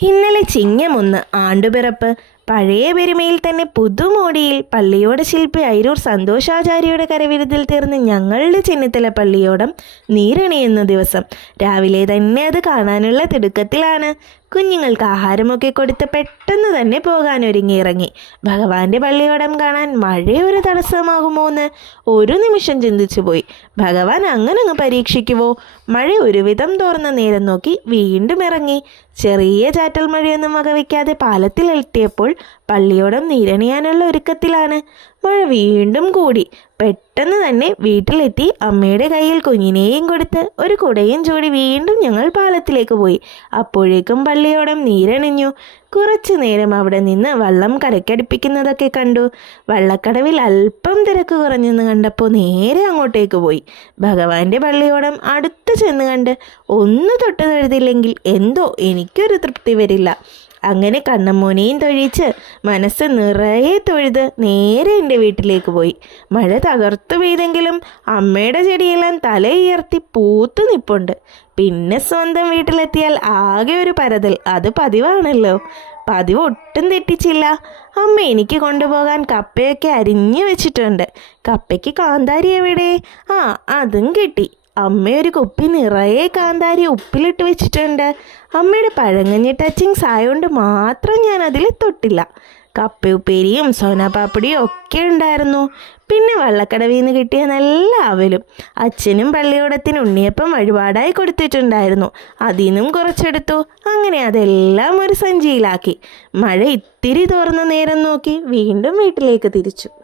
ഇന്നലെ ചിങ്ങമൊന്ന് ആണ്ടുപിറപ്പ് പഴയ പെരുമയിൽ തന്നെ പുതുമോടിയിൽ പള്ളിയോട ശില്പി അയിരൂർ സന്തോഷാചാര്യയുടെ കരവിരുതിൽ തീർന്ന് ഞങ്ങളുടെ ചെന്നിത്തല പള്ളിയോടം നീരണിയുന്ന ദിവസം. രാവിലെ തന്നെ അത് കാണാനുള്ള തിടുക്കത്തിലാണ്. കുഞ്ഞുങ്ങൾക്ക് ആഹാരമൊക്കെ കൊടുത്ത് പെട്ടെന്ന് തന്നെ പോകാൻ ഒരുങ്ങി ഇറങ്ങി. ഭഗവാന്റെ പള്ളിയോടം കാണാൻ മഴയൊരു തടസ്സമാകുമോ എന്ന് ഒരു നിമിഷം ചിന്തിച്ചു പോയി. ഭഗവാൻ അങ്ങനെ അങ്ങ് പരീക്ഷിക്കുവോ? മഴ ഒരുവിധം തോർന്ന നേരം നോക്കി വീണ്ടും ഇറങ്ങി. ചെറിയ ചാറ്റൽ മഴയൊന്നും വകവയ്ക്കാതെ പാലത്തിലെത്തിയപ്പോൾ പള്ളിയോടം നിരണിയാനുള്ള ഒരുക്കത്തിലാണ്. മഴ വീണ്ടും കൂടി. പെട്ടെന്ന് തന്നെ വീട്ടിലെത്തി അമ്മയുടെ കയ്യിൽ കുഞ്ഞിനെയും കൊടുത്ത് ഒരു കുടയും ചൂടി വീണ്ടും ഞങ്ങൾ പാലത്തിലേക്ക് പോയി. അപ്പോഴേക്കും പള്ളിയോടം നീരണിഞ്ഞു. കുറച്ചു നേരം അവിടെ നിന്ന് വള്ളം കരക്കടിപ്പിക്കുന്നതൊക്കെ കണ്ടു. വള്ളക്കടവിൽ അല്പം തിരക്ക് കുറഞ്ഞെന്ന് കണ്ടപ്പോൾ നേരെ അങ്ങോട്ടേക്ക് പോയി. ഭഗവാന്റെ പള്ളിയോടം അടുത്ത് ചെന്ന് കണ്ട് ഒന്ന് തൊട്ട് തഴുതില്ലെങ്കിൽ എന്തോ എനിക്കൊരു തൃപ്തി വരില്ല. അങ്ങനെ കണ്ണമ്മൂനെയും തൊഴിച്ച് മനസ്സ് നിറയെ തൊഴുത് നേരെ എന്റെ വീട്ടിലേക്ക് പോയി. മഴ തകർത്തു പെയ്തെങ്കിലും അമ്മയുടെ ചെടിയെല്ലാം തല ഉയർത്തി പൂത്തു നിപ്പുണ്ട്. പിന്നെ സ്വന്തം വീട്ടിലെത്തിയാൽ ആകെ ഒരു പരതൽ. അത് പതിവാണല്ലോ. പതിവ് ഒട്ടും തെറ്റിച്ചില്ല. അമ്മ എനിക്ക് കൊണ്ടുപോകാൻ കപ്പയൊക്കെ അരിഞ്ഞു വെച്ചിട്ടുണ്ട്. കപ്പയ്ക്ക് കാന്താരി എവിടെ? ആ അതും കിട്ടി. അമ്മ ഒരു കുപ്പി നിറയെ കാന്താരി ഉപ്പിലിട്ട് വെച്ചിട്ടുണ്ട്. അമ്മയുടെ പഴങ്ങഞ്ഞി ടച്ചിങ്സ് ആയതുകൊണ്ട് മാത്രം ഞാൻ അതിൽ തൊട്ടില്ല കപ്പയുപ്പേരിയും സോനാപാപ്പടിയും ഒക്കെ ഉണ്ടായിരുന്നു. പിന്നെ വള്ളക്കടവിൽ നിന്ന് കിട്ടിയ നല്ല അവലും. അച്ഛനും പള്ളിയോടത്തിന് ഉണ്ണിയപ്പം വഴിപാടായി കൊടുത്തിട്ടുണ്ടായിരുന്നു. അതിൽ നിന്നും കുറച്ചെടുത്തു. അങ്ങനെ അതെല്ലാം ഒരു സഞ്ചിയിലാക്കി. മഴ ഇത്തിരി തോർന്ന നേരം നോക്കി വീണ്ടും വീട്ടിലേക്ക് തിരിച്ചു.